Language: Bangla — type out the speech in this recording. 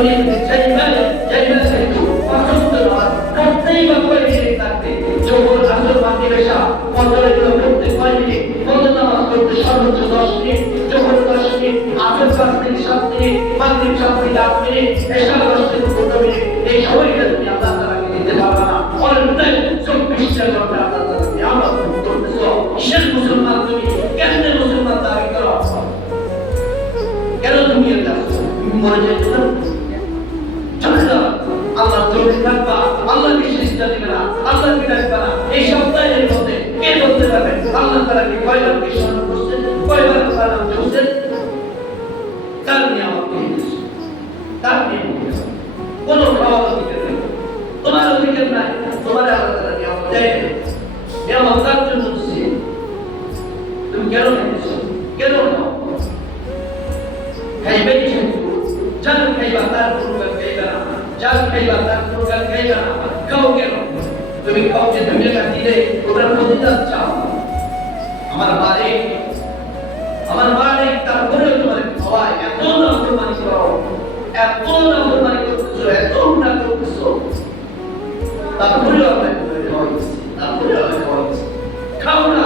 কিন্তু পছন্দ নয় করতেই বা কয় মিনিট লাগবে যখন আসল মাতৃভাষা ফজরের পড়তে 6 মিনিট ফজর নামাজ পড়তে সর্বোচ্চ 10 মিনিট যখন 10 মিনিট আসর 5 মিনিট 7 মিনিট মাগরিব 7 মিনিট 8 মিনিট এশা 10 মিনিট 15 মিনিট এই সময়টা তুমি আল্লাহ তাআলাকে দিতে পারবে না অনেক 24 ঘন্টা আল্লাহ তাআলা নিয়ামত করতেছো কিসের মুসলমান তুমি কেমনে মুসলমান দাবি করো কেন তুমি এটা মরে যেতে না চলে যাও আল্লাহ জোরে থাকবা আল্লাহকে সিজদা দিবে না আল্লাহকে ডাকবা না এই সপ্তাহের মধ্যে কে বলতে পারবে আল্লাহ তাআলাকে কয়বার কি স্মরণ করছেন কয়বার সালাম করছেন কার নিয়ামত দিয়েছে কার নিয়ামত কোন খাওয়া অধিকার নেই তোমার অধিকার নাই তোমার আল্লাহ তাআলা নিয়ামত দেয় নিয়ামত কার জন্য দিচ্ছে তুমি কেন নিচ্ছো কেন নাও খাইবে যার খাইবা তার প্রকার খাইবা না যার খাইবা তার প্রকার খাইবা না খাও কেন তুমি খাও যে তুমি এটা দিলে ওটার প্রতিদান চাও আমার মালিক তারপরেও তোমার খাওয়ায় এত নাফরমানি করো এত নাফরমানি করতেছো এত গুনাহ করতেছো তারপরেও আমাকে খাওয়াইছে খাও না